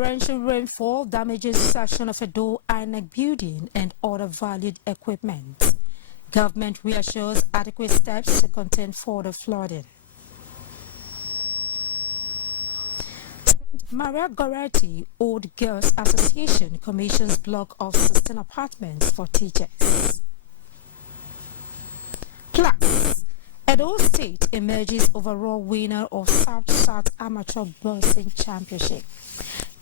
Torrential rainfall damages section of Edo INEC building and other valued equipment. Government reassures adequate steps to contain further flooding. Maria Goretti Old Girls Association commissions block of 16 apartments for teachers. Plus, Edo State emerges overall winner of South Amateur Boxing Championship.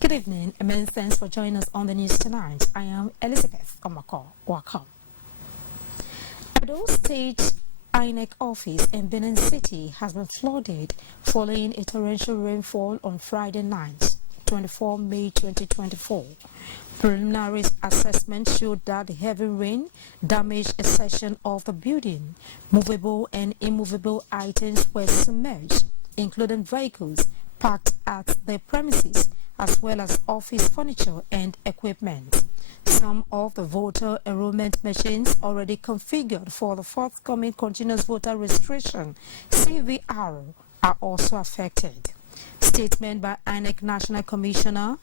Good evening and many thanks for joining us on the news tonight. I am Elizabeth Omako. Welcome. Edo State INEC office in Benin City has been flooded following a torrential rainfall on Friday night, 24 May 2024. Preliminary assessment showed that the heavy rain damaged a section of the building. Movable and immovable items were submerged, including vehicles parked at the premises, as well as office furniture and equipment. Some of the voter enrollment machines already configured for the forthcoming continuous voter registration (CVR) are also affected. Statement by INEC National Commissioner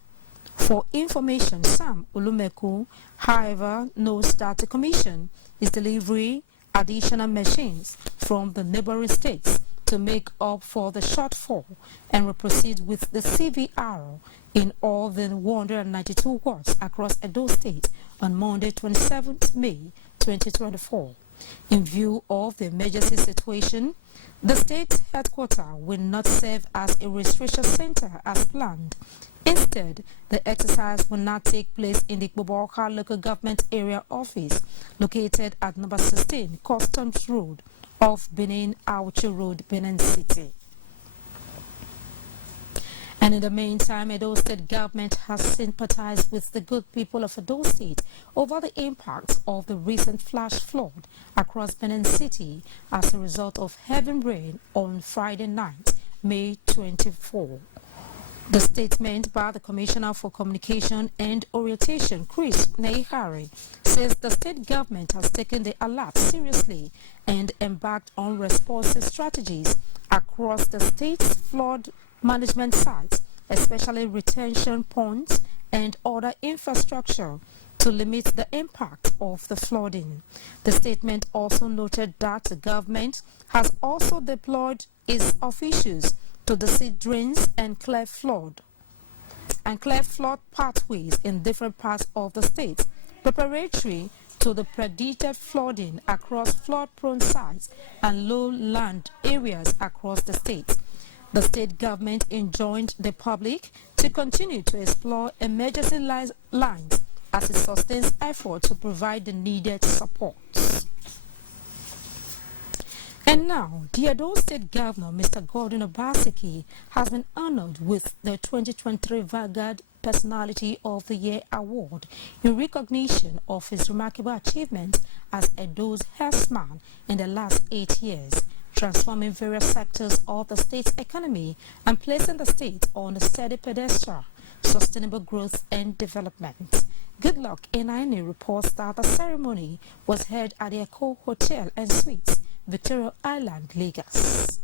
for Information Sam Ulumeku, however, notes that the Commission is delivering additional machines from the neighboring states to make up for the shortfall and will proceed with the CVR in all the 192 wards across Edo State on Monday, 27th May 2024. In view of the emergency situation, the state headquarters will not serve as a registration center as planned. Instead, the exercise will not take place in the Boboka Local Government Area Office, located at number 16 Customs Road off Benin Auchi Road, Benin City. And in the meantime, Edo State government has sympathized with the good people of Edo State over the impact of the recent flash flood across Benin City as a result of heavy rain on Friday night, May 24. The statement by the Commissioner for Communication and Orientation, Chris Neihari, says the state government has taken the alert seriously and embarked on responsive strategies across the state's flood management sites, especially retention ponds and other infrastructure, to limit the impact of the flooding. The statement also noted that the government has also deployed its officials to the seed drains and clear flood pathways in different parts of the state, preparatory to the predicted flooding across flood-prone sites and lowland areas across the state. The state government enjoined the public to continue to explore emergency lines as it sustains efforts to provide the needed support. And now, the Edo State Governor, Mr. Gordon Obaseki, has been honored with the 2023 Vanguard Personality of the Year Award in recognition of his remarkable achievements as Edo's herdsman in the last 8 years, transforming various sectors of the state's economy and placing the state on a steady pedestal, sustainable growth and development. Good Luck NINA reports that the ceremony was held at the Echo Hotel and Suites, Victoria Island, Lagos.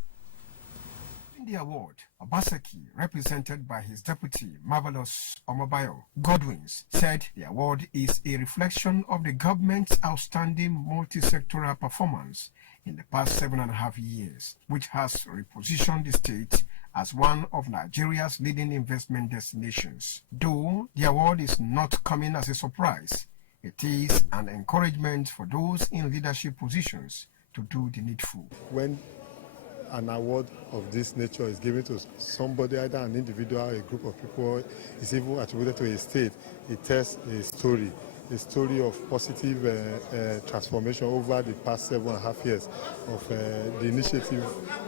In the award, Obaseki, represented by his deputy, Marvelous Omobayo Godwins, said the award is a reflection of the government's outstanding multi-sectoral performance in the past 7.5 years, which has repositioned the state as one of Nigeria's leading investment destinations. Though the award is not coming as a surprise, it is an encouragement for those in leadership positions to do the needful. When an award of this nature is given to somebody, either an individual or a group of people, is even attributed to a state, it tells a story of positive transformation over the past 7.5 years of the initiative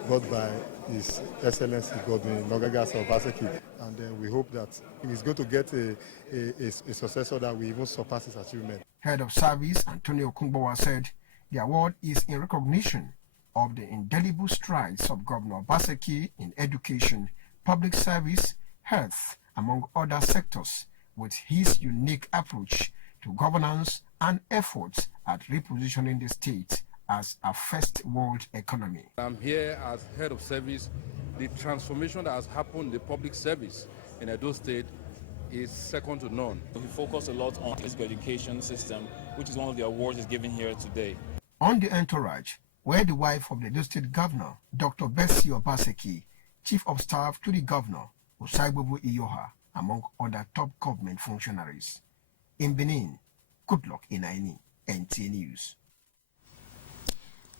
brought by His Excellency Godwin Nogagas Obaseki. And we hope that he's going to get a successor that will even surpass his achievement. Head of Service Antonio Kungbowa said the award is in recognition of the indelible strides of Governor Obaseki in education, public service, health, among other sectors, with his unique approach to governance and efforts at repositioning the state as a first world economy. I'm here as head of service. The transformation that has happened in the public service in Edo State is second to none. We focus a lot on physical education system, which is one of the awards is given here today. On the entourage were the wife of the Edo State Governor, Dr. Bessie Obaseki, Chief of Staff to the Governor, Osaibobu Iyoha, among other top government functionaries. In Benin, Goodluck Inaini, NTA News.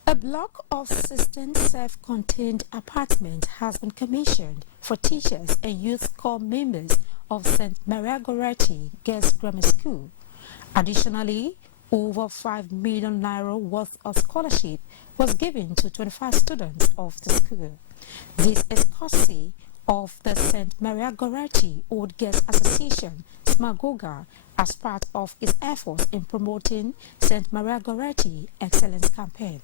A block of 16 self-contained apartments has been commissioned for teachers and youth corps members of St. Maria Goretti Girls Grammar School. Additionally, over 5 million naira worth of scholarship was given to 25 students of the school. This is courtesy of the St. Maria Goretti Old Girls Association, Smagoga, as part of its efforts in promoting St. Maria Goretti Excellence Campaign.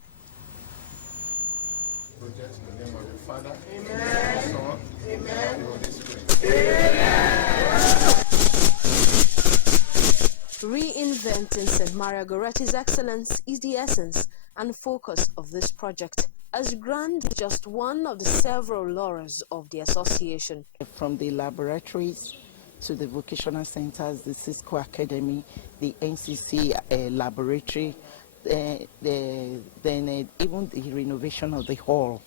Project in the name of the Father, Amen. Son, Amen. And the Holy Spirit. Reinventing St. Maria Goretti's excellence is the essence and focus of this project, as grant is just one of the several laurels of the association. From the laboratories to the vocational centers, the Cisco Academy, the NCC laboratory, then even the renovation of the hall.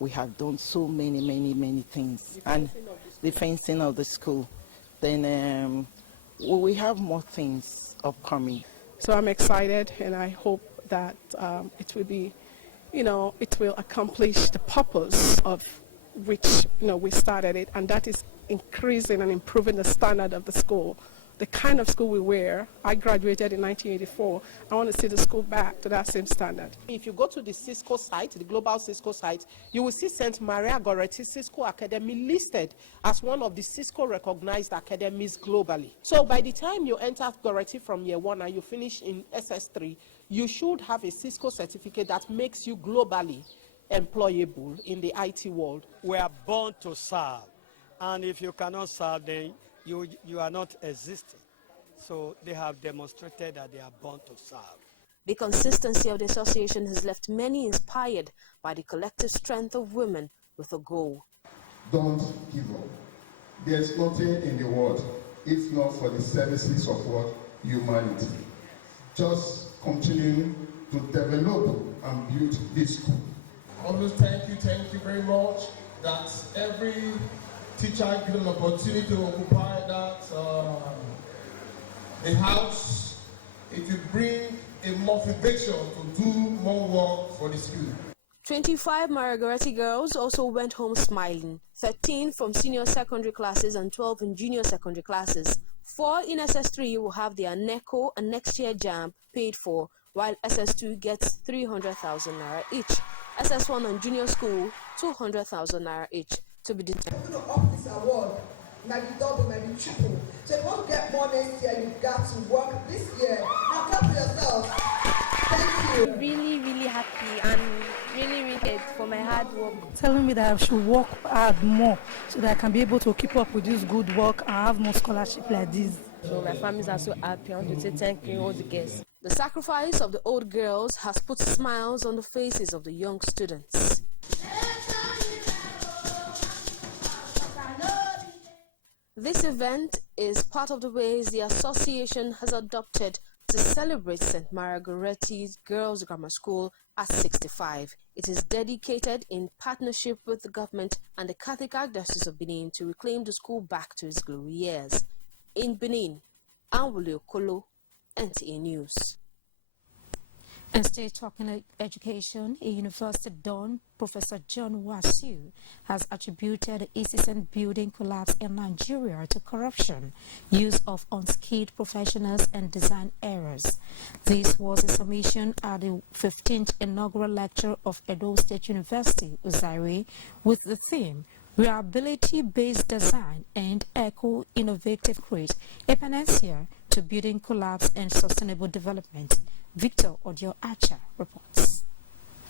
We have done so many things. And the fencing of the school. Then we have more things upcoming. So I'm excited, and I hope that it will be, it will accomplish the purpose of which, we started it, and that is increasing and improving the standard of the school. The kind of school we were. I graduated in 1984. I want to see the school back to that same standard. If you go to the Cisco site, the global Cisco site, you will see St. Maria Goretti Cisco Academy listed as one of the Cisco recognized academies globally. So by the time you enter Goretti from year 1 and you finish in SS3, you should have a Cisco certificate that makes you globally employable in the IT world. We are born to serve, and if you cannot serve, then you are not existing. So they have demonstrated that they are born to serve. The consistency of the association has left many inspired by the collective strength of women with a goal. Don't give up. There's nothing in the world if not for the services of what? Humanity. Just continue to develop and build this school. Always thank you very much. That every teacher given an opportunity to occupy that the house, it will bring a motivation to do more work for the school. 25 Maria Goretti girls also went home smiling, 13 from senior secondary classes and 12 in junior secondary classes. 4 in SS3 will have their NECO and next year JAMB paid for, while SS2 gets 300,000 naira each. SS1 and junior school, 200,000 naira each. To be determined. We're going to up this award, might be double, might be triple. So if you want to get more next year, you've got to work this year. Now clap for yourselves. Thank you. Really happy and really good for my hard work. Telling me that I should work hard more so that I can be able to keep up with this good work and have more scholarship like this. So my families are so happy. I want to say thank you all the guests. The sacrifice of the old girls has put smiles on the faces of the young students. This event is part of the ways the association has adopted to celebrate St. Maria Goretti's Girls Grammar School at 65. It is dedicated in partnership with the government and the Catholic Archdiocese of Benin to reclaim the school back to its glory years. In Benin, Anwule Okolo, NTA News. And still talking education, a university don, Professor John Wasiu, has attributed the incessant building collapse in Nigeria to corruption, use of unskilled professionals and design errors. This was a summation at the 15th inaugural lecture of Edo State University, Uzaire, with the theme, Reliability-Based Design and Eco-Innovative Create, a panacea to building collapse and sustainable development. Victor Odio Acha reports.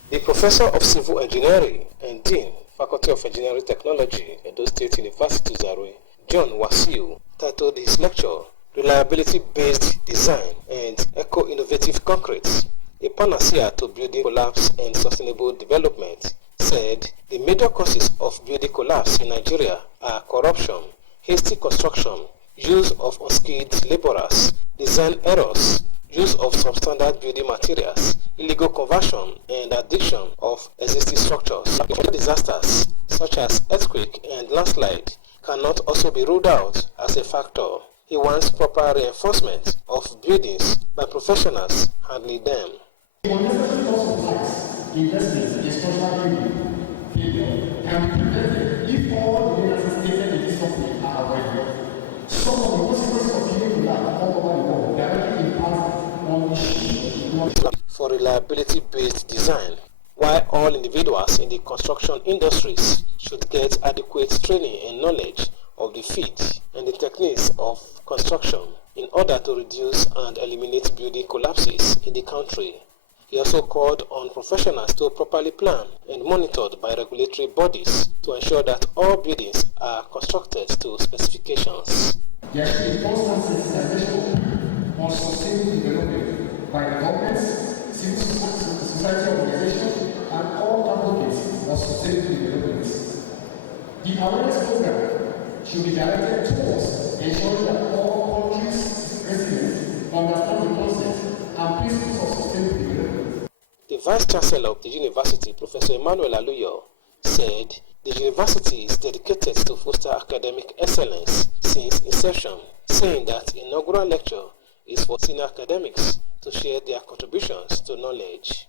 The Professor of Civil Engineering and Dean, Faculty of Engineering Technology, Edo State University, Zarwe, John Wasiu, titled his lecture, Reliability-Based Design and Eco-Innovative Concrete, a panacea to building collapse and sustainable development, said the major causes of building collapse in Nigeria are corruption, hasty construction, use of unskilled laborers, design errors, use of substandard building materials, illegal conversion and addiction of existing structures. Disasters such as earthquake and landslide cannot also be ruled out as a factor. He wants proper reinforcement of buildings by professionals handling them. Investments in structural building failure can be prevented if all the areas stated in this document are avoided. Some of the consequences of being without all over the world directly impact on the for reliability-based design, while all individuals in the construction industries should get adequate training and knowledge of the feat and the techniques of construction in order to reduce and eliminate building collapses in the country. He also called on professionals to properly plan and monitored by regulatory bodies to ensure that all buildings are constructed to specifications. There should be constant sensitization on sustainable development by governments, civil society organizations, and all advocates of sustainable development. The awareness program should be directed towards ensuring that all countries' residents understand the concepts and principles of sustainable development. The Vice Chancellor of the University, Professor Emmanuel Aluyo, said the university is dedicated to foster academic excellence since inception, saying that the inaugural lecture is for senior academics to share their contributions to knowledge.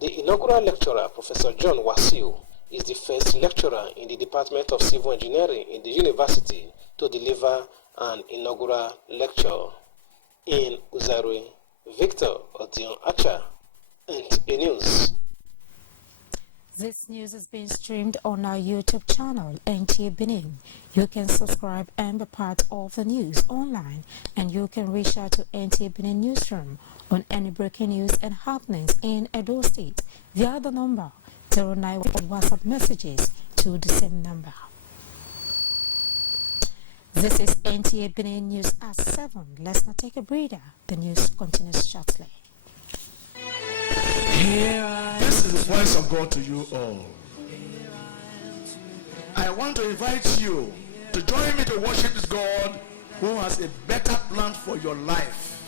The inaugural lecturer, Professor John Wasiu, is the first lecturer in the Department of Civil Engineering in the university to deliver an inaugural lecture. In Uzarwe, Victor Odion Acha, NTA News. This news is being streamed on our YouTube channel, NTA Benin. You can subscribe and be part of the news online, and you can reach out to NTA Benin Newsroom on any breaking news and happenings in Edo State via the number 091 or WhatsApp messages to the same number. This is NTA Benin News at 7. Let's not take a breather. The news continues shortly. This is the voice of God to you all. I want to invite you to join me to worship this God who has a better plan for your life.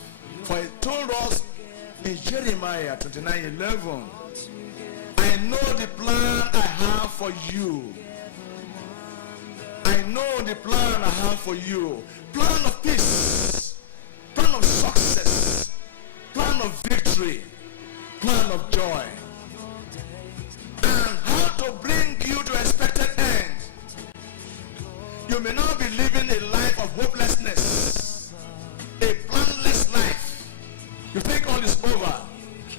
For he told us in Jeremiah 29:11, I know the plan I have for you. I know the plan I have for you. Plan of peace, plan of success, plan of victory, plan of joy, and how to bring you to expected end. You may not be living a life of hopelessness, a planless life. You think all is over.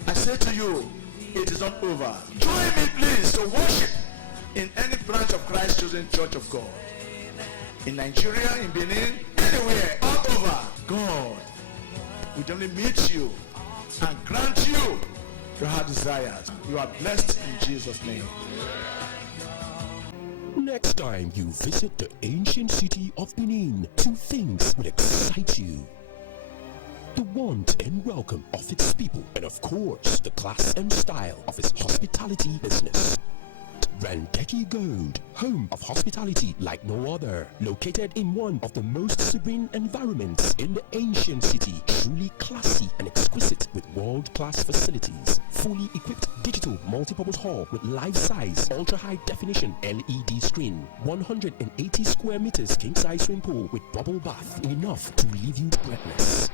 I say to you, it is not over. Join me please to worship in any branch of Christ Chosen Church of God. In Nigeria, in Benin, anywhere, all over. God will definitely meet you and grant you your heart desires. You are blessed in Jesus' name. Next time you visit the ancient city of Benin, two things will excite you: the warmth and welcome of its people, and of course, the class and style of its hospitality business. Randeki Gold, home of hospitality like no other, located in one of the most serene environments in the ancient city, truly classy and exquisite with world-class facilities, fully equipped digital multipurpose hall with life-size ultra-high definition LED screen, 180 square meters king-size swimming pool with bubble bath, enough to leave you breathless.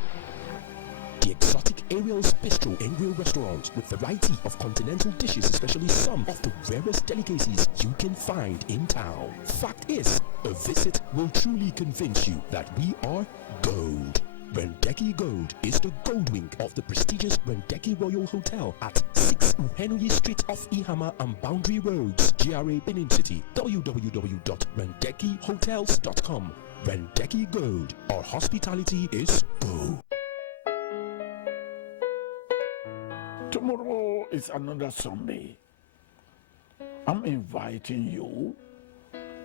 The exotic Ariel's Bistro and Grill restaurant with variety of continental dishes, especially some of the rarest delicacies you can find in town. Fact is, a visit will truly convince you that we are gold. Randeki Gold is the gold wing of the prestigious Randeki Royal Hotel at 6 Henry Street off Ihama and Boundary Roads, GRA Benin City. www.randekihotels.com. Randeki Gold, our hospitality is gold. Tomorrow is another Sunday. I'm inviting you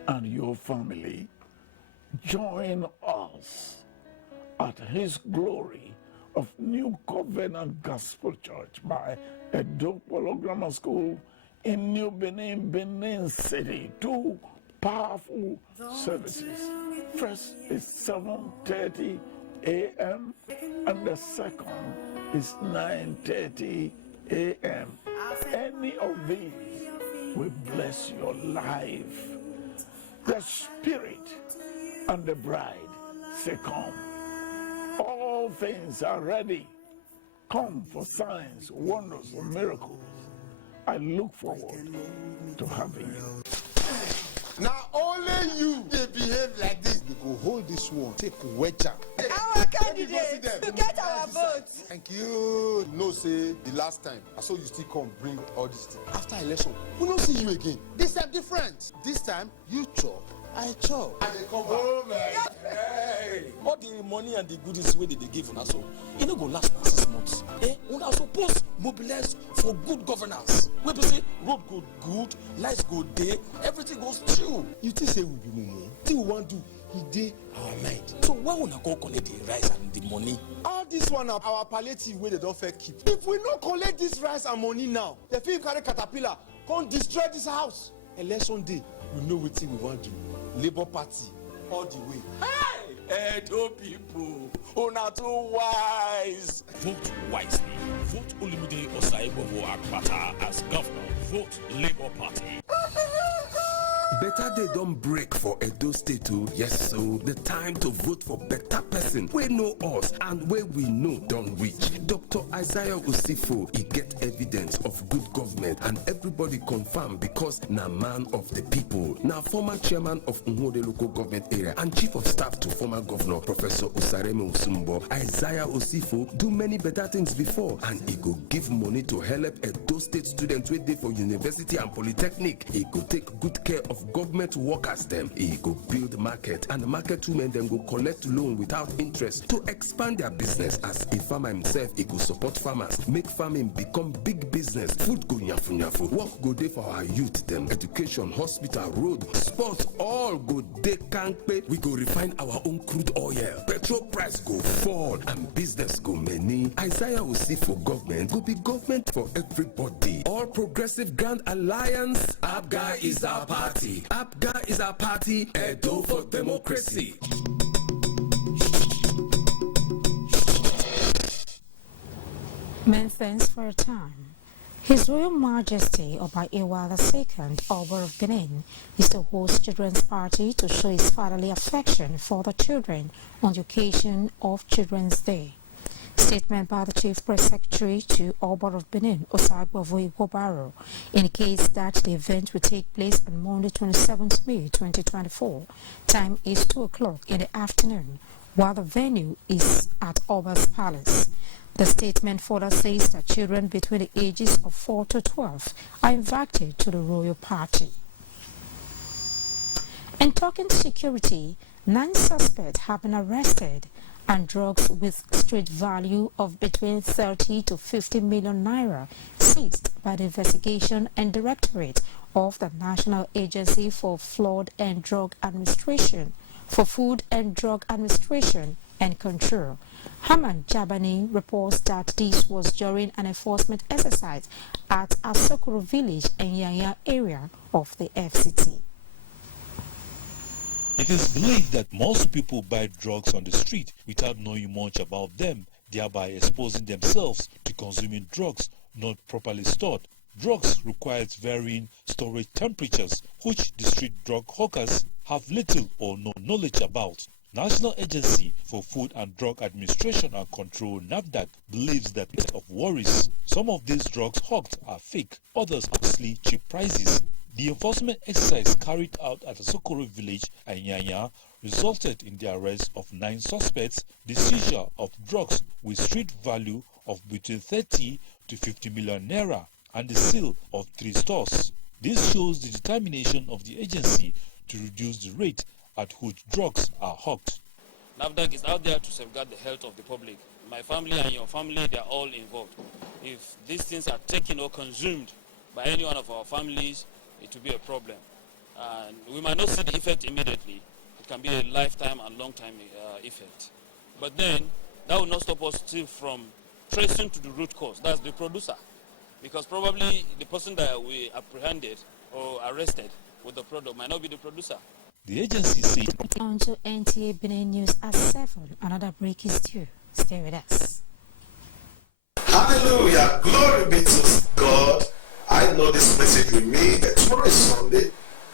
and your family, join us at His Glory of New Covenant Gospel Church by Edo Grammar School in New Benin, Benin City. Two powerful services. First is 7:30 a.m. and the second is 9:30 a.m. Any of these will bless your life. The Spirit and the bride say, come. All things are ready. Come for signs, wonders, and miracles. I look forward to having you. Now only you they behave like this. We go hold this one, take wedge. Our candidates to get our votes. Thank you. No say the last time. I saw you still come bring all this thing. After election, we don't see you again. This time different. This time you chop, I chop. And they come back. Oh man. Hey. All the money and the goodies wey they give on us, so it no go last 6 months. Una suppose mobilize for good governance. We be say road go good, lights go day, everything goes true. You think say we be mumu? Thing we want do, he dey our mind. So why una go collect the rice and the money? All this one are our palliative wey they don't fair keep. If we no collect this rice and money now, the people carry caterpillar come destroy this house. Election day, we know wetin we want do. Labour Party all the way. Hey, Edo people, una too wise. Vote wisely. Vote Olumide Osaibovo Akpata as governor. Vote Labour Party. Better day don't break for Edo State too. Yes, so the time to vote for better person. We know us and where we know don't reach. Dr. Isaiah Osifo, he get evidence of good government and everybody confirm because na man of the people. Now former chairman of Nhode local government area and chief of staff to former governor Professor Osareme Osumbo, Isaiah Osifo do many better things before and he go give money to help Edo State students wait there for university and polytechnic. He go take good care of government workers them. He go build market and market women then go collect loan without interest to expand their business. As a farmer himself, he go support farmers, make farming become big business. Food go nyafu nyafu, work go day for our youth them, education, hospital, road, sports, all go day kanpe. We go refine our own crude oil, petrol price go fall and business go many. Isaiah will see for government go be government for everybody. All Progressive Grand Alliance, APGA is our party. APGA is our party, Edo for democracy. Many thanks for your time. His Royal Majesty Oba Ewa II, Oba of Benin, is to host children's party to show his fatherly affection for the children on the occasion of Children's Day. Statement by the Chief Press Secretary to Oba of Benin, Osaibovo Igobaro, indicates that the event will take place on Monday, 27th May 2024. Time is 2 o'clock in the afternoon, while the venue is at Oba's Palace. The statement further says that children between the ages of 4 to 12 are invited to the royal party. In talking security, 9 suspects have been arrested and drugs with street value of between 30 to 50 million naira seized by the Investigation and Directorate of the National Agency for Food and Drug Administration and Control. Haman Jabani reports that this was during an enforcement exercise at Asokoro village and Yanya area of the FCT. It is believed that most people buy drugs on the street without knowing much about them, thereby exposing themselves to consuming drugs not properly stored. Drugs requires varying storage temperatures, which the street drug hawkers have little or no knowledge about. National Agency for Food and Drug Administration and Control (NAFDAC) believes that because of worries, some of these drugs hawked are fake, others are costly cheap prices. The enforcement exercise carried out at the Sokoro village and Nyanya resulted in the arrest of 9 suspects, the seizure of drugs with street value of between 30 to 50 million naira, and the seal of 3 stores. This shows the determination of the agency to reduce the rate at which drugs are hawked. NAFDAC is out there to safeguard the health of the public. My family and your family, they are all involved. If these things are taken or consumed by any one of our families, it will be a problem. And we might not see the effect immediately. It can be a lifetime and long-time effect. But then, that will not stop us still from tracing to the root cause. That's the producer. Because probably the person that we apprehended or arrested with the product might not be the producer. The agency said... On to NTA Benin News at 7. Another break is due. Stay with us. Hallelujah. Glory be to God. I know this message with me. Tomorrow is Sunday.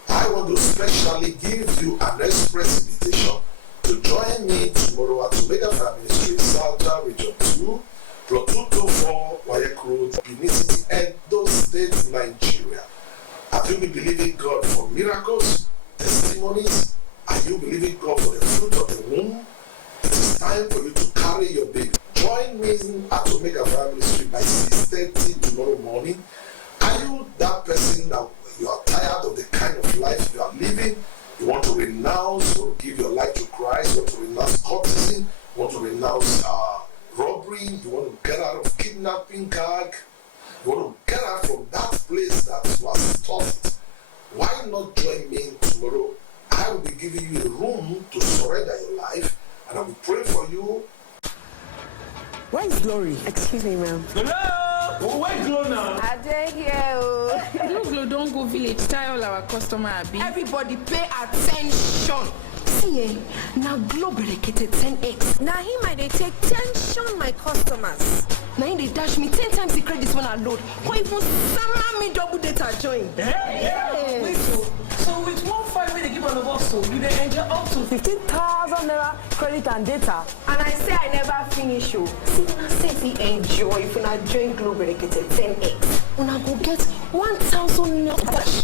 I want to specially give you an express invitation to join me tomorrow at Omega Family Street, Southern Region 2, Plot 224, Wayek Road, Benin City, Edo State, Nigeria. Have you been believing God for miracles, testimonies? Are you believing God for the fruit of the womb? It is time for you to carry your baby. Join me at Omega Family Street by 6:30 tomorrow morning. Are you that person that you are tired of the kind of life you are living? You want to renounce or give your life to Christ? You want to renounce courtesan? You want to renounce robbery? You want to get out of kidnapping gag? You want to get out from that place that was tough? Why not join me tomorrow? I will be giving you a room to surrender your life, and I will pray for you. Where is Glory? Excuse me, ma'am. Hello? Where Glow now? I dare hear. Glow don't go village. Tell all our customer abi. Everybody pay attention. See, now Glow berekete 10x. Now he might take tension my customers. Now they dash me 10 times the credits when I load. Or even summer me double data join. Yeah. Wait, so with 1.5 they give all of us, so you they enjoy up to 15,000 naira credit and data. And I say I never finish you. See, now say we enjoy if una join Glow berekete 10x. Una go get 1,000 naira.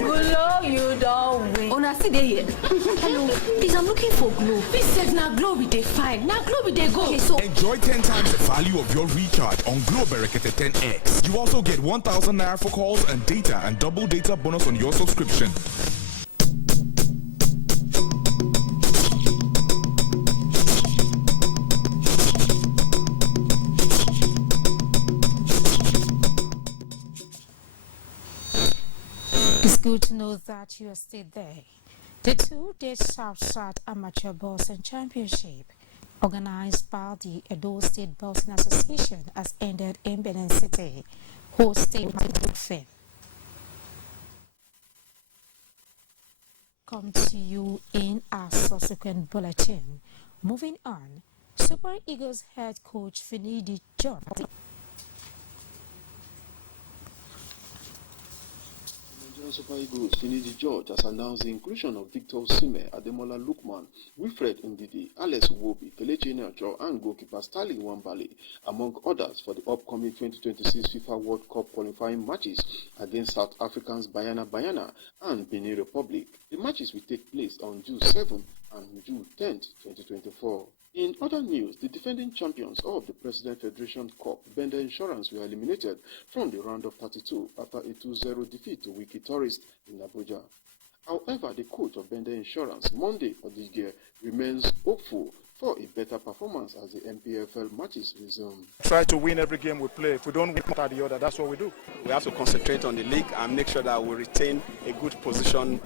Glow, you don't win. Una see they here. Hello, please, I'm looking for Glow. Please said now Glow be they fine. Now Glow be they go. Okay, so enjoy 10 times the value of your recharge on Glow berekete 10x. You also get 1,000 naira for calls and data and double data bonus on your subscription. It's good to know that you are still there. The 2-day South-South Amateur Boxing Championship, organized by the Edo State Boxing Association, has ended in Benin City, hosting good fame. Come to you in our subsequent bulletin. Moving on, Super Eagles head coach Finidi John. Super Eagles Finidi George has announced the inclusion of Victor Osimhen, Ademola Lookman, Wilfred Ndidi, Alex Wobi, Kelechi Iheanacho, and goalkeeper Stanley Nwabali, among others, for the upcoming 2026 FIFA World Cup qualifying matches against South Africa's Bayana and Benin Republic. The matches will take place on June 7 and June 10, 2024. In other news, the defending champions of the President Federation Cup, Bender Insurance, were eliminated from the round of 32 after a 2-0 defeat to Wiki Tourist in Abuja. However, the coach of Bender Insurance, Monday Odige, remains hopeful for a better performance as the MPFL matches resume. Try to win every game we play. If we don't win one or the other, that's what we do. We have to concentrate on the league and make sure that we retain a good position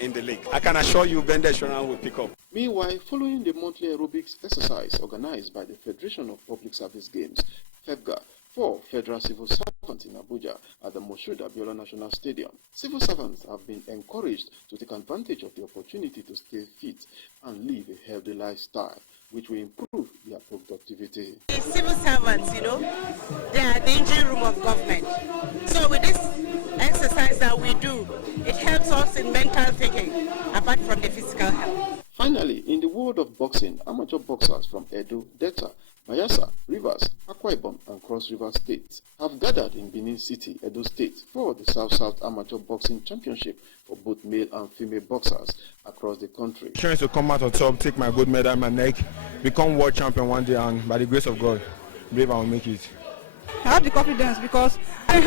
in the league. I can assure you Bender Insurance will pick up. Meanwhile, following the monthly aerobics exercise organized by the Federation of Public Service Games, FEBGA, for federal civil servants in Abuja at the Moshood Abiola National Stadium, civil servants have been encouraged to take advantage of the opportunity to stay fit and live a healthy lifestyle, which will improve their productivity. The civil servants, they are the engine room of government. So with this exercise that we do, it helps us in mental thinking, apart from the physical health. Finally, in the world of boxing, amateur boxers from Edo, Delta, Bayelsa, Rivers, Akwa Ibom, and Cross River States have gathered in Benin City, Edo State, for the South-South Amateur Boxing Championship for both male and female boxers across the country. Trying to come out on top, take my gold medal in my neck, become world champion one day, and by the grace of God, I believe I will make it. I have the confidence because I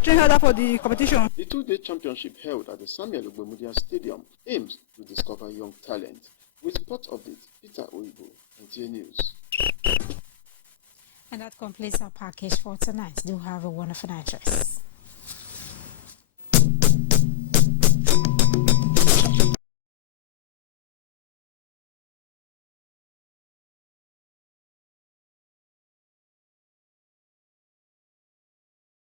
train harder for the competition. The 2-day championship held at the Samuel Ogbemudia Stadium aims to discover young talent. With sports updates, Peter Oibo, NTA News. And that completes our package for tonight. Do have a wonderful night.